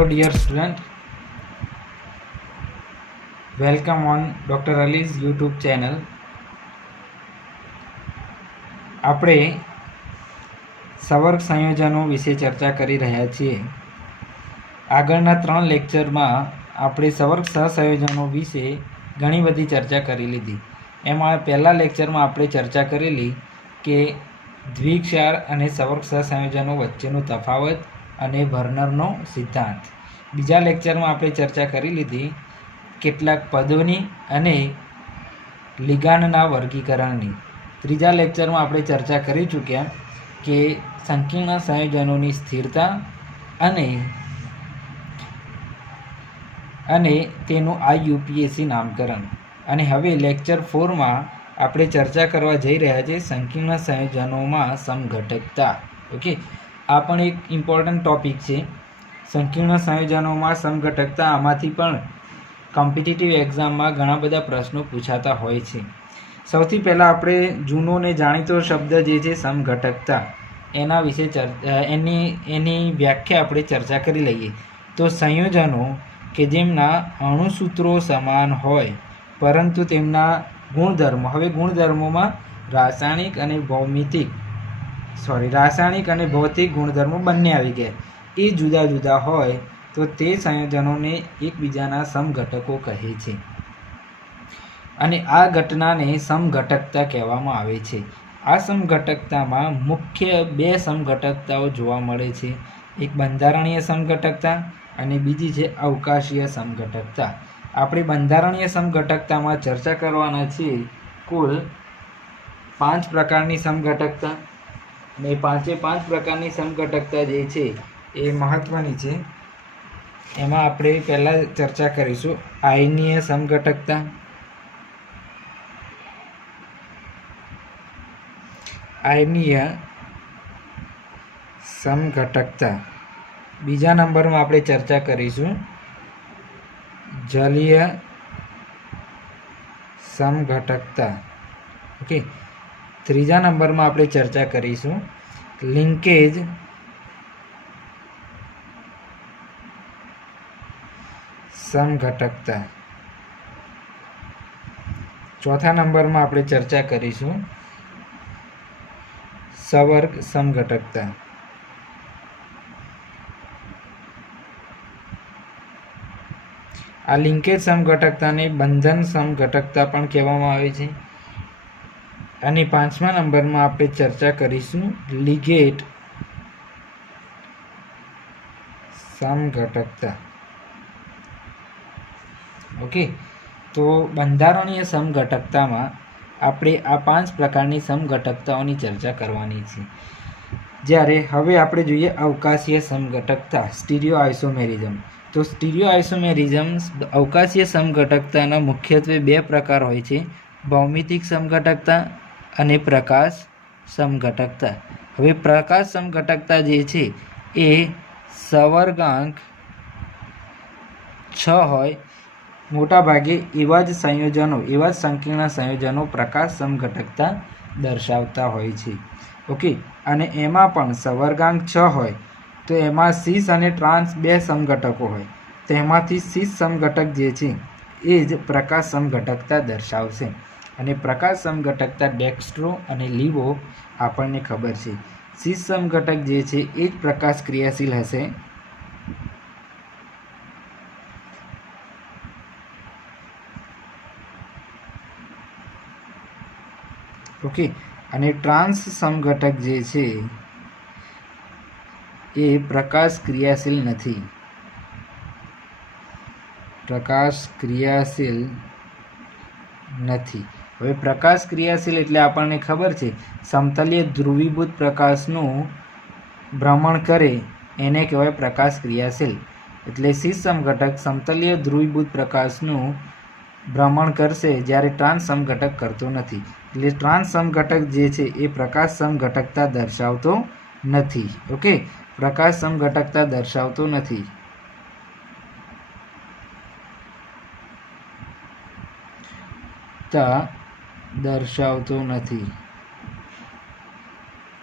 Hello dear student, welcome on Dr. Ali's YouTube channel. આપણે સવર્ગ સંયોજનો વિશે ચર્ચા કરી રહ્યા છીએ. આગળના 3 લેક્ચરમાં આપણે સવર્ગ સહસંયોજનો વિશે ઘણી બધી ચર્ચા કરી લીધી. એમાં પહેલા લેક્ચરમાં આપણે ચર્ચા કરેલી કે દ્વિક્ષાર અને સવર્ગ સહસંયોજનો વચ્ચેનો તફાવત અને વર્નરનો સિદ્ધાંત. બીજા લેક્ચરમાં આપણે ચર્ચા કરી લીધી કેટલાક પદોની અને લિગાનના વર્ગીકરણની. ત્રીજા લેક્ચરમાં આપણે ચર્ચા કરી ચૂક્યા કે સંકીર્ણ સંયોજનોની સ્થિરતા અને તેનું IUPAC નામકરણ. અને હવે લેક્ચર 4માં આપણે ચર્ચા કરવા જઈ રહ્યા છીએ સંકીર્ણ સંયોજનોમાં સમઘટકતા. ઓકે, આ પણ એક ઇમ્પોર્ટન્ટ ટોપિક છે. સંકીર્ણ સંયોજનોમાં સમઘટકતા, આમાંથી પણ કોમ્પિટિટિવ એક્ઝામમાં ઘણા બધા પ્રશ્નો પૂછાતા હોય છે. સૌથી પહેલાં આપણે જૂનો ને જાણીતો શબ્દ જે છે સમઘટકતા, એના વિશે એની વ્યાખ્યા આપણે ચર્ચા કરી લઈએ. તો સંયોજનો કે જેમના અણુસૂત્રો સમાન હોય પરંતુ તેમના ગુણધર્મો, હવે ગુણધર્મોમાં રાસાયણિક અને ભૌતિક ગુણધર્મો બંને આવી ગયા, એ જુદા જુદા હોય તો તે સંયોજનોને એકબીજાના સમઘટકો કહે છે. અને આ ઘટનાને સમઘટકતા કહેવામાં આવે છે. આ સમઘટકતામાં મુખ્ય 2 સમઘટકતાઓ જોવા મળે છે. એક બંધારણીય સમઘટકતા અને બીજી છે અવકાશીય સમઘટકતા. આપણે બંધારણીય સમઘટકતામાં ચર્ચા કરવાના છીએ કુલ 5 પ્રકારની સમઘટકતા. અને 5 પ્રકારની સમઘટકતા જે છે એ મહત્વની છે. એમાં આપણે પહેલાં ચર્ચા કરીશું આયનીય સમઘટકતા, આયનીય સમઘટકતા. બીજા નંબરમાં આપણે ચર્ચા કરીશું જલીય સમઘટકતા. ઓકે, ત્રીજા નંબરમાં આપણે ચર્ચા કરીશું લિંકેજ સમઘટકતા. ચોથા નંબરમાં આપણે ચર્ચા કરીશું સવર્ગ સમઘટકતા. આ લિંકેજ સમઘટકતાને બંધન સમઘટકતા પણ કહેવામાં આવે છે. અને 5મા નંબરમાં આપણે ચર્ચા કરીશું લિગેટ સમઘટકતા. ઓકે, તો બંધારણીય સમઘટકતામાં આપણે આ 5 પ્રકારની સમઘટકતાઓની ચર્ચા કરવાની છે. જ્યારે હવે આપણે જોઈએ અવકાશીય સમઘટકતા, સ્ટીરિયો આઇસોમેરિઝમ. તો સ્ટીરિયો આઇસોમેરિઝમ અવકાશીય સમઘટકતાના મુખ્યત્વે 2 પ્રકાર હોય છે, ભૌમિતિક સમઘટકતા અને પ્રકાશ સમઘટકતા. હવે પ્રકાશ સમઘટકતા જે છે એ સવર્ગાંક 6 હોય. મોટા ભાગે એવા જ સંકીર્ણ સંયોજનો પ્રકાશ સમઘટકતા દર્શાવતા હોય છે. ઓકે, અને એમાં પણ સવર્ગાંક 6 હોય તો એમાં સિસ અને ટ્રાન્સ 2 સમઘટકો હોય. તેમાંથી સિસ સમઘટક જે છે એ જ પ્રકાશ સમઘટકતા દર્શાવશે. અને પ્રકાશ સમઘટકતા ડેક્સ્ટ્રો અને લીવો આપણને ખબર છે. સિસ સમઘટક જે છે એ જ પ્રકાશ ક્રિયાશીલ હશે. ઓકે, અને ટ્રાન્સ સમઘટક જે છે એ પ્રકાશ ક્રિયાશીલ નથી. હવે પ્રકાશ ક્રિયાશીલ એટલે આપણને ખબર છે સમતલીય ધ્રુવીભૂત પ્રકાશનું ભ્રમણ કરે એને કહેવાય પ્રકાશ ક્રિયાશીલ. એટલે સિસ સમઘટક સમતલીય ધ્રુવીભૂત પ્રકાશનું ભ્રમણ કરશે જ્યારે ટ્રાન્સ સમઘટક કરતો નથી. એટલે ટ્રાન્સ સમઘટક જે છે એ પ્રકાશ સમઘટકતા દર્શાવતો નથી. ઓકે, પ્રકાશ સમઘટકતા દર્શાવતો નથી.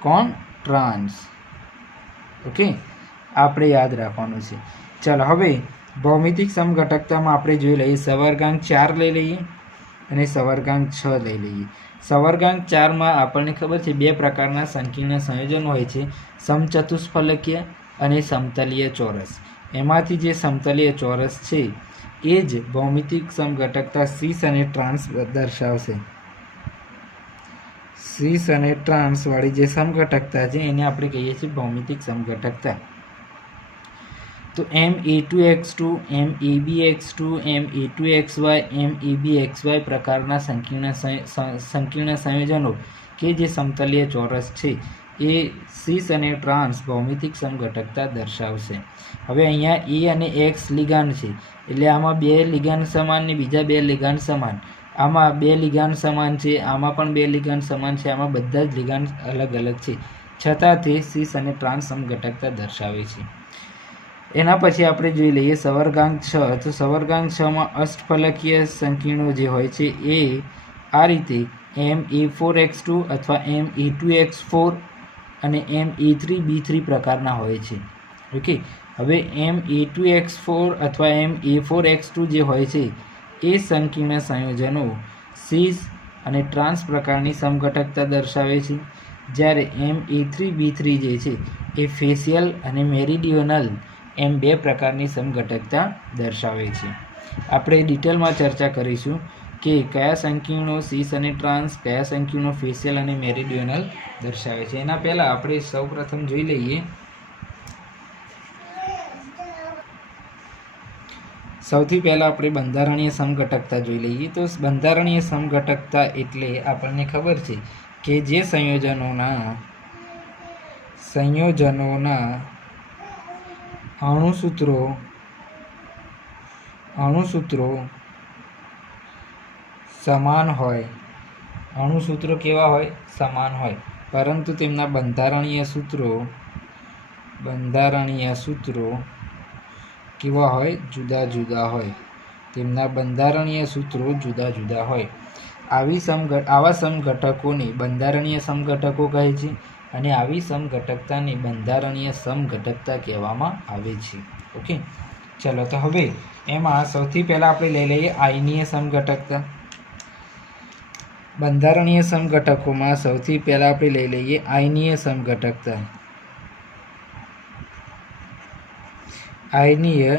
કોણ? ટ્રાન્સ. ઓકે, આપણે યાદ રાખવાનું છે. ચાલો હવે ભૌમિતિક સમઘટકતામાં આપણે જોઈ લઈએ. સવર્ગાંક 4 લઈ લઈએ અને સવર્ગાંક 6 લઈ લઈએ. સવર્ગાંક 4માં આપણને ખબર છે બે પ્રકારના સંકીર્ણ સંયોજનો હોય છે, સમચતુષ્ફલકીય અને સમતલીય ચોરસ. એમાંથી જે સમતલીય ચોરસ છે એ જ ભૌમિતિક સમઘટકતા સીસ અને ટ્રાન્સ દર્શાવશે. સીસ અને ટ્રાન્સ વાળી જે સમઘટકતા છે એને આપણે કહીએ છીએ ભૌમિતિક સમઘટકતા. તો ME2X2, MEBX2, ME2XY, MEBXY પ્રકારના સંકીર્ણ સંયોજનો કે જે સમતલીય ચોરસ છે એ સીસ અને ટ્રાન્સ ભૌમિતિક સમઘટકતા દર્શાવશે. હવે અહીંયા E અને X લિગાન્ડ છે એટલે આમાં બે લિગાન્ડ સમાન ને બીજા બે લિગાન્ડ સમાન. આમાં બે લિગાન્ડ સમાન છે, આમાં પણ બે લિગાન્ડ સમાન છે, આમાં બધા જ લિગાન્ડ અલગ અલગ છે, છતાં તે સીસ અને ટ્રાન્સ સમઘટકતા દર્શાવે છે. એના પછી આપણે જોઈ લઈએ સવર્ગાંક 6. તો સવર્ગાંક 6માં અષ્ટફલકીય સંકીર્ણો જે હોય છે એ આ રીતે ME4X2 અથવા ME2X4 અને ME3B3 પ્રકારના હોય છે. ઓકે, હવે ME2X4 અથવા ME4X2 જે હોય છે એ સંકીર્ણ સંયોજનો સીસ અને ટ્રાન્સ પ્રકારની સમઘટકતા દર્શાવે છે, જ્યારે ME3B3 જે છે એ ફેશિયલ અને મેરિડિયોનલ એમ બે પ્રકારની સમઘટકતા દર્શાવે છે. આપણે ડિટેલમાં ચર્ચા કરીશું કે કયા સંકીર્ણો સીસ અને ટ્રાન્સ, કયા સંકીર્ણો ફેશિયલ અને મેરિડિયોનલ દર્શાવે છે. એના પહેલાં આપણે સૌપ્રથમ જોઈ લઈએ સૌથી પહેલાં આપણે બંધારણીય સમઘટકતા જોઈ લઈએ. તો બંધારણીય સમઘટકતા એટલે આપણને ખબર છે કે જે સંયોજનોના અણુસૂત્રો સમાન હોય, અણુસૂત્રો કેવા હોય? સમાન હોય, પરંતુ તેમના બંધારણીય સૂત્રો કેવા હોય? જુદા જુદા હોય. તેમના બંધારણીય સૂત્રો જુદા જુદા હોય. આવા સમઘટકોને બંધારણીય સમઘટકો કહે છે અને આવી સમઘટકતાને બંધારણીય સમઘટકતા કહેવામાં આવે છે. ઓકે, ચલો તો હવે એમાં સૌથી પહેલાં આપણે લઈ લઈએ આયનીય સમઘટકતા. બંધારણીય સમઘટકોમાં સૌથી પહેલાં આપણે લઈ લઈએ આયનીય સમઘટકતા. આયનીય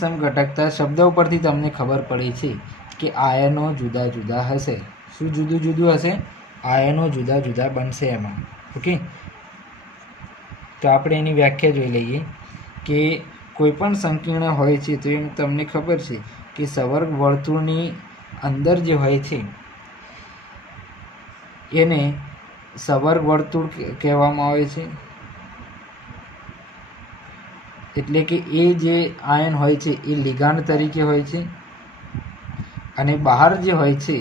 સમઘટકતા શબ્દ ઉપરથી તમને ખબર પડે છે કે આયનો જુદા જુદા હશે. શું જુદું જુદું હશે? આયનો જુદા જુદા બનશે એમાં. ઓકે, તો આપણે એની વ્યાખ્યા જોઈ લઈએ કે કોઈ પણ સંકીર્ણ હોય છે તો એમ તમને ખબર છે કે સવર્ગ વર્તુળની અંદર જે હોય છે એને સવર્ગ વર્તુળ કહેવામાં આવે છે. એટલે કે એ જે આયન હોય છે એ લિગાન્ડ તરીકે હોય છે અને બહાર જે હોય છે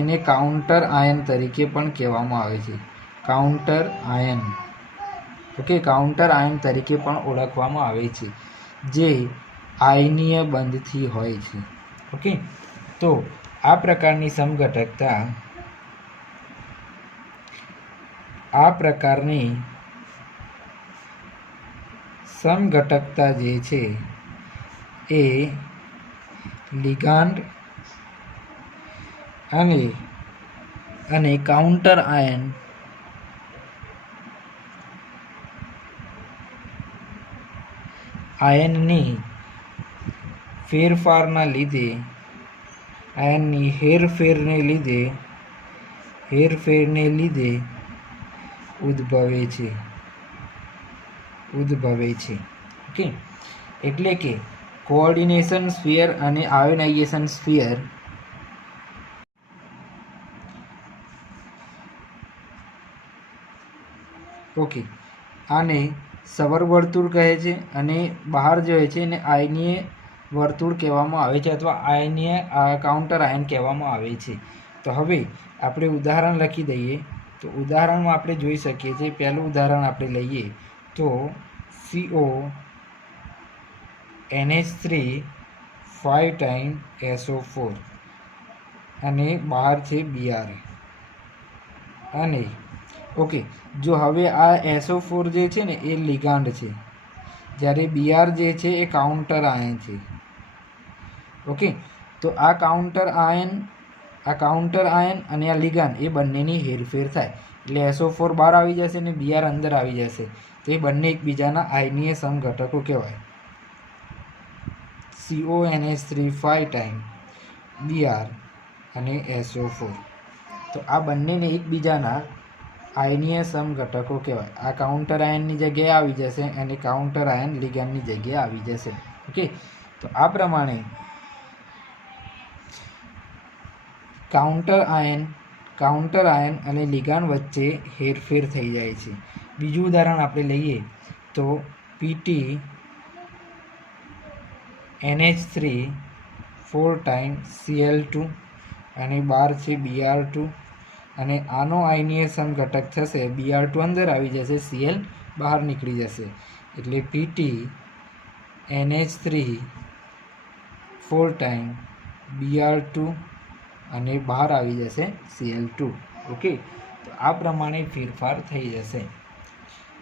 એને કાઉન્ટર આયન તરીકે પણ કહેવામાં આવે છે. Counter ion. Okay, counter ion તરીકે પણ ઓળખવામાં આવે છે, જે આયનીય બંધથી હોય છે. ઓકે, તો આ પ્રકારની સમઘટકતા જે છે એ લિગાન્ડ અને કાઉન્ટર આયનની હેરફેરને લીધે ઉદ્ભવે છે. ઓકે, એટલે કે કોઓર્ડિનેશન સ્ફિયર અને આયોનાઇઝેશન સ્ફિયર ઓકે, આને સવર્ગ વર્તુળ કહે છે અને બહાર જે હોય છે એને આયનીય વર્તુળ કહેવામાં આવે છે અથવા આયનીય કાઉન્ટર આયન કહેવામાં આવે છે. તો હવે આપણે ઉદાહરણ લખી દઈએ. તો ઉદાહરણમાં આપણે જોઈ શકીએ છીએ. પહેલું ઉદાહરણ આપણે લઈએ તો CONH3 5 ટાઈમ SO4 અને બહાર છે Br. અને ઓકે, જો હવે આ SO4 જે છે ને એ લિગાન્ડ છે, જ્યારે Br જે છે એ કાઉન્ટર આયન છે. ઓકે, તો આ કાઉન્ટર આયન અને આ લિગાન્ડ એ બંનેની હેરફેર થાય એટલે SO4 બહાર આવી જશે ને Br અંદર આવી જશે. તો એ બંને એકબીજાના આયનીય સમઘટકો કહેવાય. CONH3 5 ટાઈમ Br અને SO4. તો આ બંનેને એકબીજાના આયનીય સમઘટકો કહેવાય. આ કાઉન્ટર આયનની જગ્યાએ આવી જશે અને કાઉન્ટર આયન લિગાન્ડની જગ્યાએ આવી જશે. ઓકે, તો આ પ્રમાણે કાઉન્ટર આયન અને લિગાન્ડ વચ્ચે હેરફેર થઈ જાય છે. બીજું ઉદાહરણ આપણે લઈએ તો PT NH3 4 ટાઈમ Cl2 અને બાર છે Br2 અને આનો આયનીય સમઘટક થશે Br2 અંદર આવી જશે, Cl બહાર નીકળી જશે એટલે PT NH3 4 ટાઈમ Br2 અને બહાર આવી જશે Cl2. ઓકે, તો આ પ્રમાણે ફેરફાર થઈ જશે.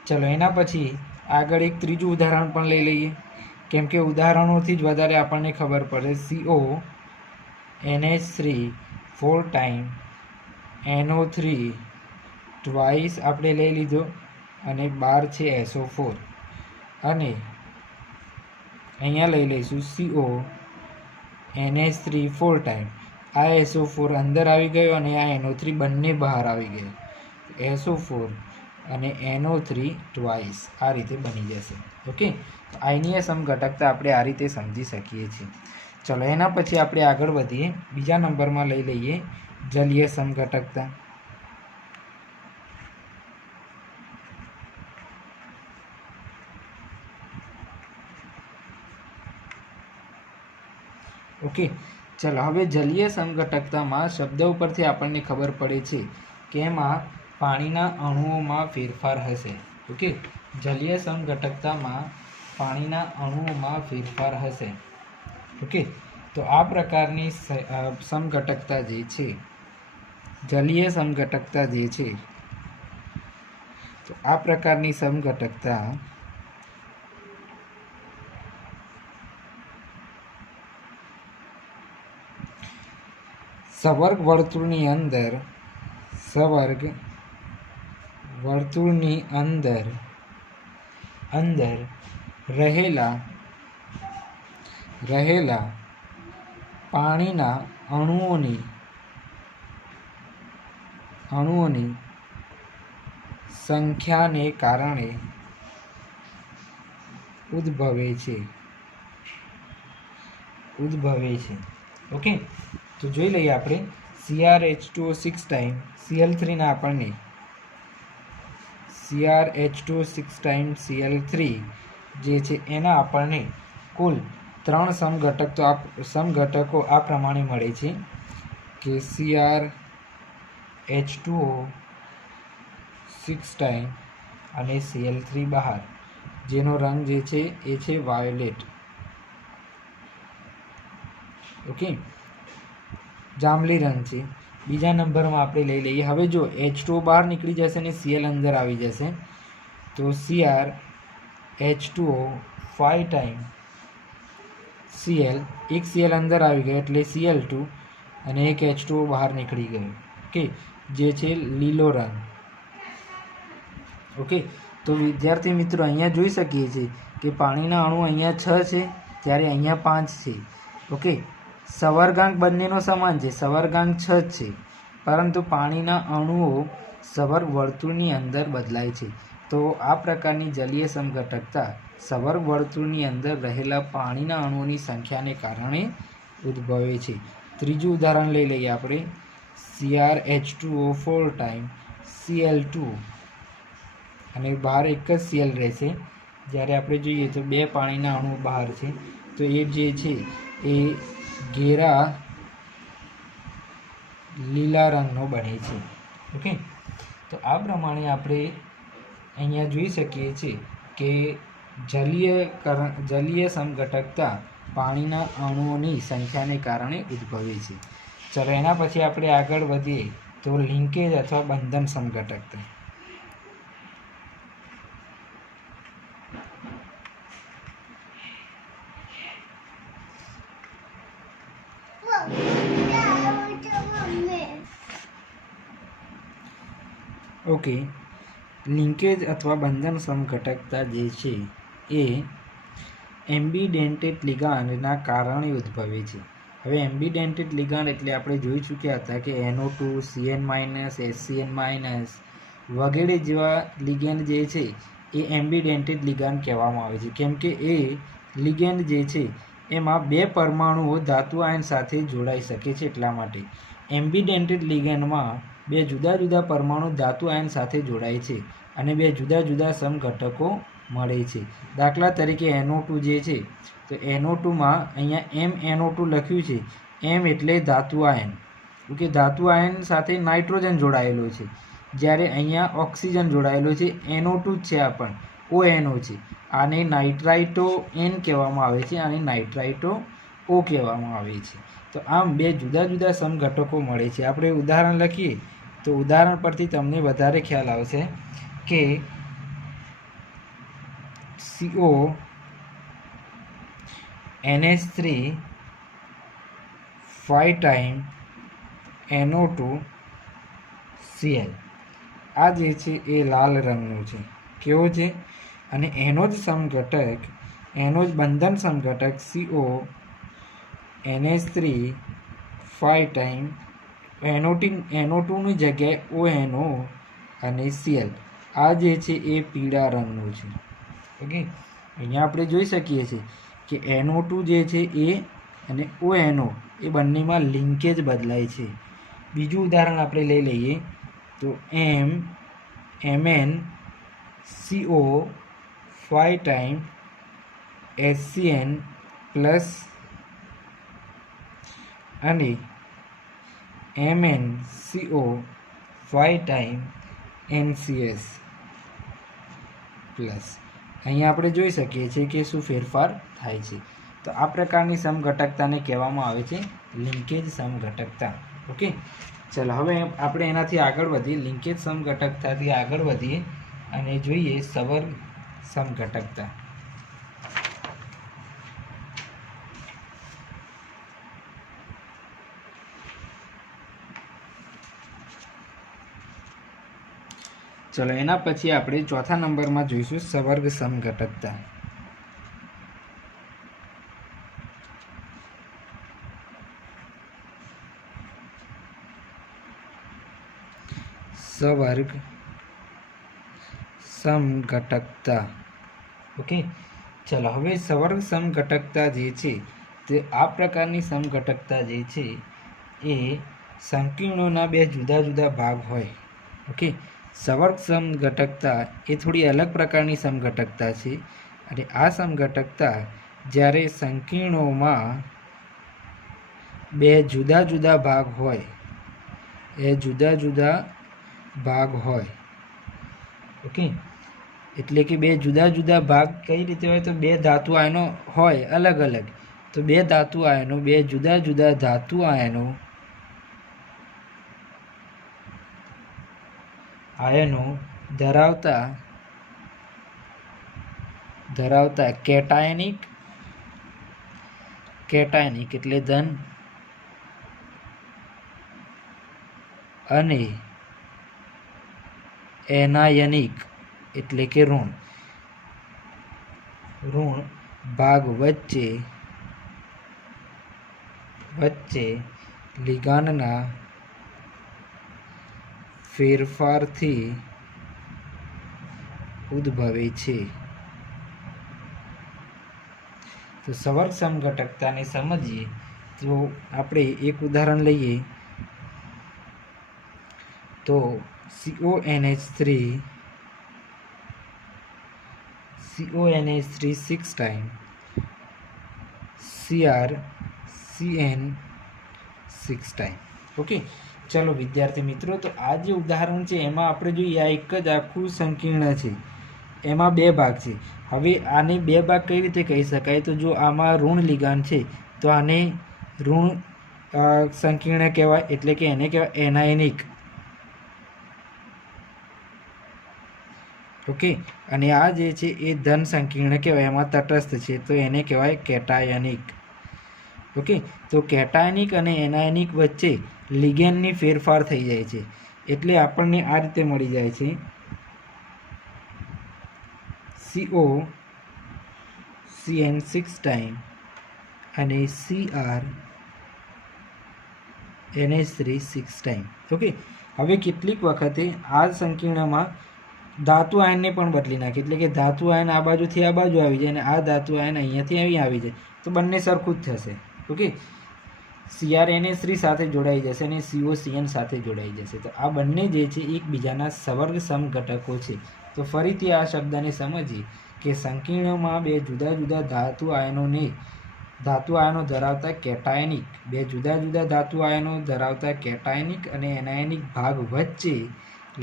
ચલો એના પછી આગળ એક ત્રીજું ઉદાહરણ પણ લઈ લઈએ, કેમ કે ઉદાહરણોથી જ વધારે આપણને ખબર પડે. CONH3 4 ટાઈમ NO3 ટ્વાઇસ આપણે લઈ લીધો અને બાર છે SO4 અને અહીંયા લઈ લઈશું CONH3 4 ટાઈમ. આ SO4 અંદર આવી ગયો અને આ NO3 બંને બહાર આવી ગયો. SO4 અને NO3 ટ્વાઇસ આ રીતે બની જશે. ઓકે, તો આયનીય સમઘટકતા આપણે આ રીતે સમજી શકીએ છીએ. ચલો એના પછી આપણે આગળ વધીએ. બીજા નંબરમાં લઈ લઈએ જલીય સમઘટકતા. ઓકે, ચલો હવે જલીય સમઘટકતામાં શબ્દ ઉપરથી આપણને ખબર પડે છે કે એમાં પાણીના અણુઓમાં ફેરફાર હશે. ઓકે, જલીય સમઘટકતામાં પાણીના અણુઓમાં ફેરફાર હશે. ઓકે, તો આ પ્રકારની સમઘટકતા જે છે, જલીય સમઘટકતા જે છે, તો આ પ્રકારની સમઘટકતા સવર્ગ વર્તુળની અંદર રહેલા પાણીના અણુઓની સંખ્યાને કારણે ઉદ્ભવે છે. ઓકે, તો જોઈ લઈએ આપણે. CrH2O 6 ટાઈમ Cl3 ના આપણને CrH2O 6 ટાઈમ Cl3 જે છે એના આપણને કુલ 3 સમઘટકો આ પ્રમાણે મળે છે કે CrH2O 6 ટાઈમ અને Cl3 બહાર, જેનો રંગ જે છે એ છે વાયોલેટ. ઓકે, જાંબલી રંગ છે. બીજા નંબરમાં આપણે લઈ લઈએ. હવે જો H2O બહાર નીકળી જશે ને Cl અંદર આવી જશે તો CrH2O 5 ટાઈમ Cl, એક Cl અંદર આવી ગયો એટલે Cl2 અને એક H2O બહાર નીકળી ગયો. ઓકે, જે છે લીલો રંગ. ઓકે, તો વિદ્યાર્થી મિત્રો અહીંયા જોઈ શકીએ છીએ કે પાણીના અણુ અહીંયા 6 છે જ્યારે અહીંયા 5 છે. ઓકે, સવર્ગાંક બંનેનો સમાન છે, સવર્ગાંક 6 જ છે, પરંતુ પાણીના અણુઓ સવર્ગ વર્તુળની અંદર બદલાય છે. તો આ પ્રકારની જલીય સમઘટકતા સવર્ગ વર્તુળની અંદર રહેલા પાણીના અણુઓની સંખ્યાને કારણે ઉદ્ભવે છે. ત્રીજું ઉદાહરણ લઈ લઈએ આપણે. CrH2O 4 ટાઈમ Cl2 અને બહાર એક જ Cl રહેશે. જ્યારે આપણે જોઈએ તો 2 પાણીના અણુ બહાર છે, તો એ જે છે એ ઘેરા લીલા રંગનો બને છે. ઓકે, તો આ પ્રમાણે આપણે અહીંયા જોઈ શકીએ છીએ કે જલીય સમઘટકતા પાણીના અણુઓની સંખ્યાને કારણે ઉદ્ભવે છે. ચલો એના પછી આપણે આગળ વધીએ તો લિંકેજ અથવા બંધન સમઘટકતા. ઓકે, લિંકેજ અથવા બંધન સમઘટકતા જે છે એ એમ્બિડેન્ટેડ લિગાન્ડના કારણે ઉદ્ભવે છે. હવે એમ્બિડેન્ટેડ લિગાન્ડ એટલે આપણે જોઈ ચૂક્યા હતા કે NO2, CN-, HCN- વગેરે જેવા લિગેન્ડ જે છે એ એમ્બિડેન્ટેડ લિગાન્ડ કહેવામાં આવે છે, કેમ કે એ લિગેન્ડ જે છે એમાં બે પરમાણુઓ ધાતુ આયન સાથે જોડાઈ શકે છે. એટલા માટે એમ્બિડેન્ટેડ લિગેન્ડમાં બે જુદા જુદા પરમાણુ ધાતુ આયન સાથે જોડાય છે અને બે જુદા જુદા સમઘટકો મળે છે. દાખલા તરીકે NO2 જે છે તો NO2માં અહીંયા MnO2 લખ્યું છે. M એટલે ધાતુ આયન, ઓકે, ધાતુ આયન સાથે નાઇટ્રોજન જોડાયેલો છે, જ્યારે અહીંયા ઓક્સિજન જોડાયેલો છે. NO2 જ છે, આ પણ ONO છે. આને નાઇટ્રાઇટો N કહેવામાં આવે છે, આને નાઇટ્રાઇટો O કહેવામાં આવે છે. તો આમ બે જુદા જુદા સમઘટકો મળે છે. આપણે ઉદાહરણ લખીએ તો ઉદાહરણ પરથી તમને વધારે ખ્યાલ આવશે કે CO NH3 5 time NO2 Cl. આ જે છે એ લાલ રંગનું છે. કેવો છે? અને એનો જ સમઘટક, એનો જ બંધન સમઘટક CO NH3 5 ટાઈમ NO2ની જગ્યાએ ONO અને Cl. આ જે છે એ પીળા રંગનું છે. ઓકે, અહીંયા આપણે જોઈ શકીએ છીએ કે NO2 જે છે એ અને ONO એ બંનેમાં લિંકેજ બદલાય છે. બીજું ઉદાહરણ આપણે લઈ લઈએ તો MnCO 5 ટાઈમ HCN પ્લસ અને MnCO 5 ટાઈમ NCS પ્લસ. અહીંયા આપણે જોઈ શકીએ છીએ કે શું ફેરફાર થાય છે. તો આ પ્રકારની સમઘટકતાને કહેવામાં આવે છે લિંકેજ સમઘટકતા. ઓકે, ચલો હવે આપણે એનાથી આગળ વધીએ, લિંકેજ સમઘટકતાથી આગળ વધીએ અને જોઈએ સવર્ગ સમઘટકતા. ચલો એના પછી આપણે ચોથા નંબરમાં જોઈશું સવર્ગ સમઘટકતા. સવર્ગ સમઘટકતા. ઓકે, ચલો હવે સવર્ગ સમઘટકતા જે છે તે આ પ્રકારની સમઘટકતા જે છે એ સંકીર્ણોના બે જુદા જુદા ભાગ હોય. ઓકે, સવર્ગ સમઘટકતા એ થોડી અલગ પ્રકારની સમઘટકતા છે. અને આ સમઘટકતા જ્યારે સંકીર્ણોમાં બે જુદા જુદા ભાગ હોય, એ જુદા જુદા ભાગ હોય. ઓકે, એટલે કે બે જુદા જુદા ભાગ કઈ રીતે હોય? તો બે ધાતુ આયનો હોય અલગ અલગ. તો બે ધાતુ આયનો, બે જુદા જુદા ધાતુ આયનો ધરાવતા કેટાયનિક એટલે ધન અને એનાયનિક એટલે કે ઋણ ભાગ વચ્ચે લિગાન્ડના ફેરફારથી ઉદ્ભવે છે. તો સવર્ગ સમઘટકતાને સમજીએ તો આપણે એક ઉદાહરણ લઈએ તો CONH3 6 time CrCN 6 time. Okay, ચલો વિદ્યાર્થી મિત્રો, તો આ જે ઉદાહરણ છે એમાં આપણે જોઈએ આ એક જ આખું સંકીર્ણ છે, એમાં બે ભાગ છે. હવે આને બે ભાગ કઈ રીતે કહી શકાય? તો જો આમાં ઋણ લિગાન્ડ છે તો આને ઋણ સંકીર્ણ કહેવાય, એટલે કે એને કહેવાય એનાયનિક. ઓકે, અને આ જે છે એ ધન સંકીર્ણ કહેવાય, એમાં તટસ્થ છે તો એને કહેવાય કેટાયનિક. ઓકે, તો કેટાયનિક અને એનાયનિક વચ્ચે લિગેન્ડની ફેરફાર થઈ જાય છે, એટલે આપણને આ રીતે મળી જાય છે CO CN6 ટાઈમ અને CR NH3 6 ટાઈમ. ઓકે, હવે કેટલીક વખતે આ સંકીર્ણમાં ધાતુ આયનને પણ બદલી નાખે, એટલે કે ધાતુ આયન આ બાજુથી આ બાજુ આવી જાય અને આ ધાતુ આયન અહીંયાથી અહીં આવી જાય, તો બંને સરખું જ થશે. ઓકે, CrNH3 સાથે જોડાઈ જશે અને COCN સાથે જોડાઈ જશે. તો આ બંને જે છે એકબીજાના સવર્ગ સમઘટકો છે. તો ફરીથી આ શબ્દને સમજીએ કે સંકીર્ણમાં બે જુદા જુદા ધાતુ આયનો ધરાવતા કેટાયનિક, બે જુદા જુદા ધાતુ આયનો ધરાવતા કેટાયનિક અને એનાયનિક ભાગ વચ્ચે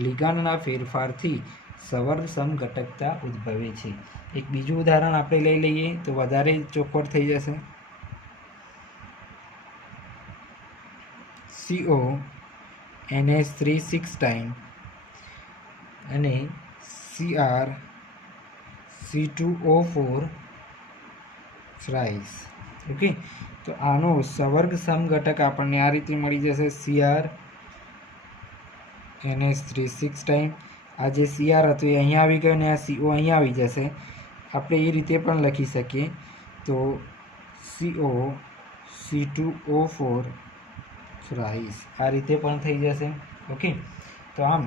લિગાન્ડના ફેરફારથી સવર્ગ સમઘટકતા ઉદ્ભવે છે. એક બીજું ઉદાહરણ આપણે લઈ લઈએ તો વધારે ચોખવટ થઈ જશે. CO NH3 6 ટાઈમ અને CR C2O4 થ્રાઇસ. ઓકે, તો આનો સવર્ગ સમઘટક આપણને આ રીતે મળી જશે, CR NH3 6 ટાઈમ. આ જે CR હતું એ અહીંયા આવી ગયો અને આ CO અહીંયા આવી જશે. આપણે એ રીતે પણ લખી શકીએ, તો CO C2O4 થ્રાઇસ, આ રીતે પણ થઈ જશે. ઓકે, તો આમ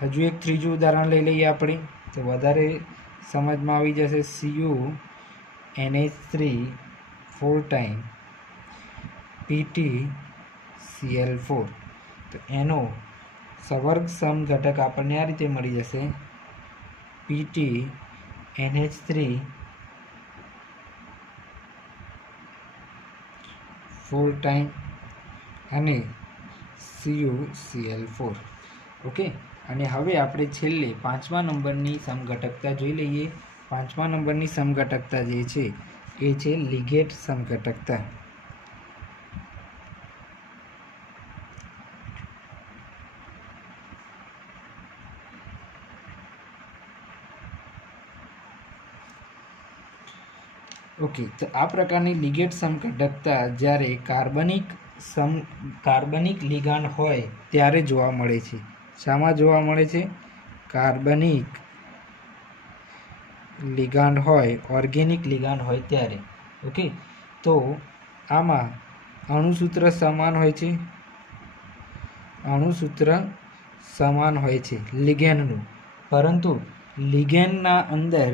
હજુ એક ત્રીજું ઉદાહરણ લઈ લઈએ આપણે, તો વધારે સમજમાં આવી જશે. CU NH3 4 ટાઈમ PtCl4, તો એનો સવર્ગ સમઘટક આપણને આ રીતે મળી જશે, PtNH3 4 ટાઈમ અને CuCl4. ઓકે, અને હવે આપણે છેલ્લે 5મા નંબરની સમઘટકતા જોઈ લઈએ. 5મા નંબરની સમઘટકતા જે છે એ છે લિગેટ સમઘટકતા. ઓકે, તો આ પ્રકારની લિગેટ સમઘટકતા જ્યારે કાર્બનિક લિગાન્ડ હોય ત્યારે જોવા મળે છે. શામાં જોવા મળે છે? કાર્બનિક લિગાન્ડ હોય, ઓર્ગેનિક લિગાન્ડ હોય ત્યારે. ઓકે, તો આમાં અણુસૂત્ર સમાન હોય છે, અણુસૂત્ર સમાન હોય છે લિગેન્ડનું, પરંતુ લિગેન્ડના અંદર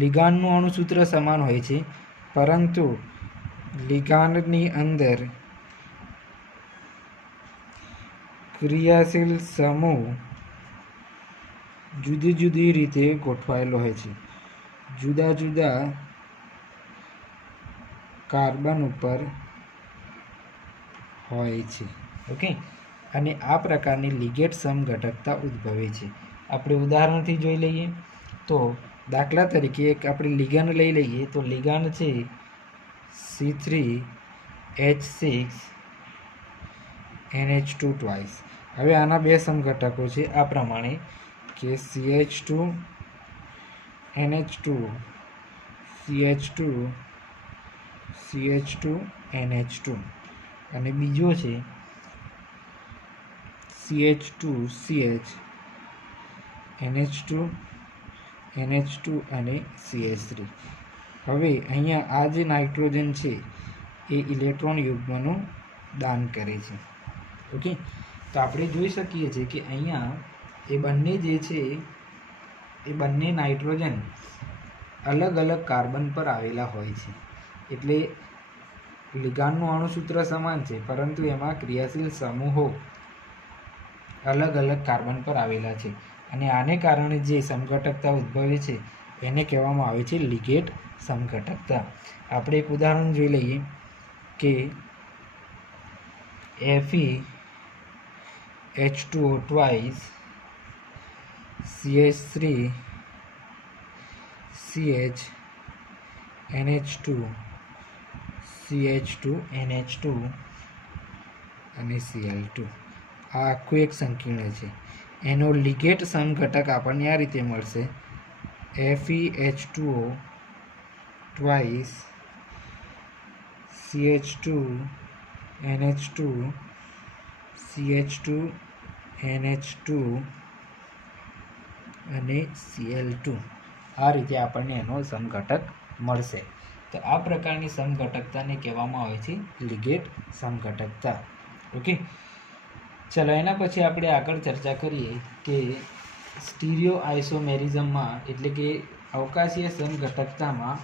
લિગાન્ડનું અણુસૂત્ર સમાન હોય છે, પરંતુ લિગાન્ડની અંદર ક્રિયાશીલ સમૂહ જુદી જુદી રીતે ગોઠવાયેલો હોય છે, જુદા જુદા કાર્બન ઉપર હોય છે. ઓકે, અને આ પ્રકારની લિગેટ સમઘટકતા ઉદ્ભવે છે. આપણે ઉદાહરણથી જોઈ લઈએ, તો દાખલા તરીકે એક આપણે લિગાન્ડ લઈ લઈએ, તો લિગાન્ડ છે C3H6NH2 ટ્વાઇસ. હવે આના બે સમઘટકો છે આ પ્રમાણે કે CH2NH2 CH2NH2 અને બીજો છે CH2CH NH2 અને CH3. હવે અહીંયા આ જે નાઇટ્રોજન છે એ ઇલેક્ટ્રોન યુગ્મનું દાન કરે છે. ઓકે, તો આપણે જોઈ શકીએ છીએ કે અહીંયા એ બંને જે છે એ બંને નાઇટ્રોજન અલગ અલગ કાર્બન પર આવેલા હોય છે. એટલે લિગાન્ડનું અણુસૂત્ર સમાન છે, પરંતુ એમાં ક્રિયાશીલ સમૂહો અલગ અલગ કાર્બન પર આવેલા છે, અને આને કારણે જે સમઘટકતા ઉદ્ભવે છે એને કહેવામાં આવે છે લિગેટ સમઘટકતા. આપણે એક ઉદાહરણ જોઈ લઈએ કે FeH2O twice CH3CH NH2 CH2NH2 અને Cl2. આ આખું એક સંકીર્ણ છે. એનો લિગેટ સમઘટક આપણને આ રીતે મળશે, FeH2O twice CH2 NH2 CH2 NH2 અને Cl2. આ રીતે આપણને એનો સમઘટક મળશે. તો આ પ્રકારની સમઘટકતાને કહેવામાં આવે છે લિગેટ સમઘટકતા. ઓકે, ચલો એના પછી આપણે આગળ ચર્ચા કરીએ કે સ્ટીરિયો આઇસોમેરિઝમમાં એટલે કે અવકાશીય સમઘટકતામાં